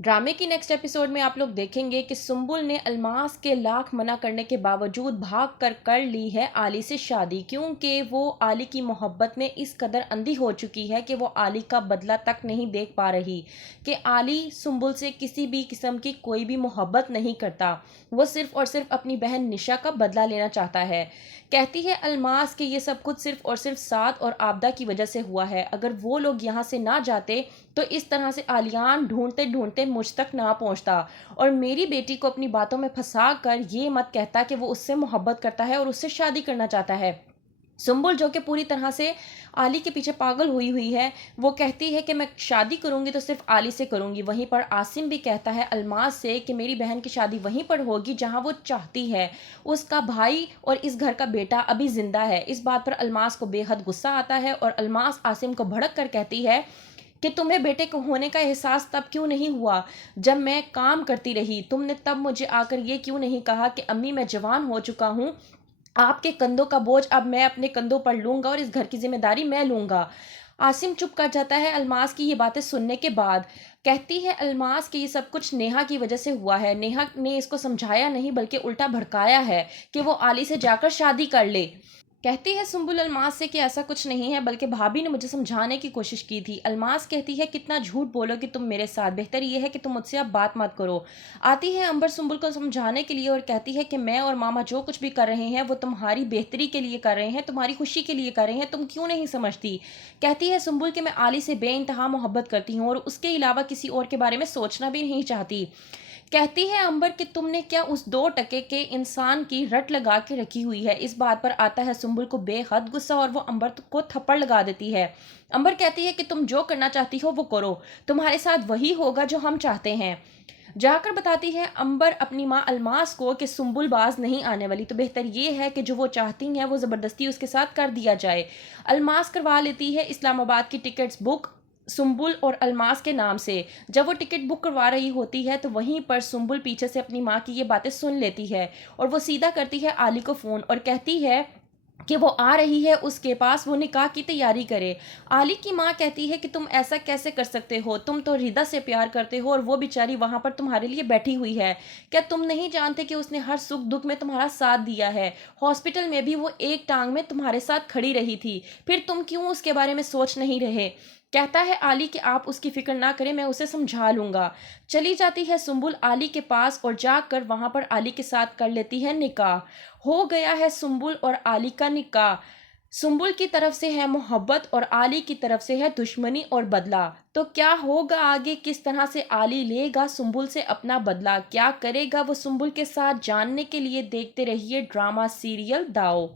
ड्रामे की next episode में आप लोग देखेंगे कि सुम्बुल ने अलमास के लाख मना करने के बावजूद भाग कर ली है आली से शादी, क्योंकि वो आली की मोहब्बत में इस कदर अंधी हो चुकी है कि वो आली का बदला तक नहीं देख पा रही कि आली सुम्बुल से किसी भी किस्म की कोई भी मोहब्बत नहीं करता। वो सिर्फ और सिर्फ अपनी बहन निशा का बदला लेना चाहता है। कहती है अलमास कि ये सब कुछ सिर्फ और सिर्फ साद और आबदा की वजह से हुआ है। अगर वो लोग यहाँ से ना जाते तो इस तरह से आलियान ढूंढते ढूंढते मुझ तक ना पहुंचता और मेरी बेटी को अपनी बातों में फंसा कर ये मत कहता कि वो उससे मोहब्बत करता है और उससे शादी करना चाहता है। सुम्बुल जो कि पूरी तरह से आली के पीछे पागल हुई है, वो कहती है कि मैं शादी करूंगी तो सिर्फ आली से करूंगी। वहीं पर आसिम भी कहता है अलमास से कि मेरी बहन की शादी वहीं पर होगी जहां वो चाहती है। उसका भाई और इस घर का बेटा अभी जिंदा है। इस बात पर अलमास को बेहद गुस्सा आता है और अलमास आसिम को भड़क कर कहती है कि तुम्हें बेटे को होने का एहसास तब क्यों नहीं हुआ जब मैं काम करती रही। तुमने तब मुझे आकर ये क्यों नहीं कहा कि अम्मी मैं जवान हो चुका हूँ, आपके कंधों का बोझ अब मैं अपने कंधों पर लूंगा और इस घर की जिम्मेदारी मैं लूंगा। आसिम चुप कर जाता है अलमास की ये बातें सुनने के बाद। कहती है अलमास कि ये सब कुछ नेहा की वजह से हुआ है। नेहा ने इसको समझाया नहीं बल्कि उल्टा भड़काया है कि वो आली से जाकर शादी कर ले। कहती है सुम्बुल अलमास से कि ऐसा कुछ नहीं है, बल्कि भाभी ने मुझे समझाने की कोशिश की थी। अलमास कहती है कितना झूठ बोलोगी तुम मेरे साथ, बेहतर ये है कि तुम मुझसे अब बात मत करो। आती है अंबर सुम्बुल को समझाने के लिए और कहती है कि मैं और मामा जो कुछ भी कर रहे हैं वो तुम्हारी बेहतरी के लिए कर रहे हैं, तुम्हारी खुशी के लिए कर रहे हैं, तुम क्यों नहीं समझती। कहती है सुम्बुल कि मैं आली से बेइंतहा मोहब्बत करती हूँ और उसके अलावा किसी और के बारे में सोचना भी नहीं चाहती। कहती है अंबर कि तुमने क्या उस 2 टके के इंसान की रट लगा के रखी हुई है। इस बात पर आता है सुम्बुल को बेहद गुस्सा और वो अंबर को थप्पड़ लगा देती है। अंबर कहती है कि तुम जो करना चाहती हो वो करो, तुम्हारे साथ वही होगा जो हम चाहते हैं। जाकर बताती है अंबर अपनी माँ अलमास को कि सुम्बुल बाज नहीं आने वाली, तो बेहतर ये है कि जो वो चाहती हैं वो ज़बरदस्ती उसके साथ कर दिया जाए। अलमास करवा लेती है इस्लामाबाद की टिकट्स बुक सुम्बुल और अलमास के नाम से। जब वो टिकट बुक करवा रही होती है तो वहीं पर सुम्बुल पीछे से अपनी माँ की ये बातें सुन लेती है और वो सीधा करती है आली को फ़ोन और कहती है कि वो आ रही है उसके पास, वो निकाह की तैयारी करे। आली की माँ कहती है कि तुम ऐसा कैसे कर सकते हो, तुम तो रिदा से प्यार करते हो और वो बेचारी वहाँ पर तुम्हारे लिए बैठी हुई है। क्या तुम नहीं जानते कि उसने हर सुख दुख में तुम्हारा साथ दिया है। हॉस्पिटल में भी वो एक टांग में तुम्हारे साथ खड़ी रही थी, फिर तुम क्यों उसके बारे में सोच नहीं रहे। कहता है आली कि आप उसकी फिक्र ना करें, मैं उसे समझा लूंगा। चली जाती है सुम्बुल आली के पास और जाकर वहां पर आली के साथ कर लेती है निकाह। हो गया है सुम्बुल और आली का निकाह। सुम्बुल की तरफ से है मोहब्बत और आली की तरफ से है दुश्मनी और बदला। तो क्या होगा आगे, किस तरह से आली लेगा सुम्बुल से अपना बदला, क्या करेगा वो सुम्बुल के साथ, जानने के लिए देखते रहिए ड्रामा सीरियल दाव।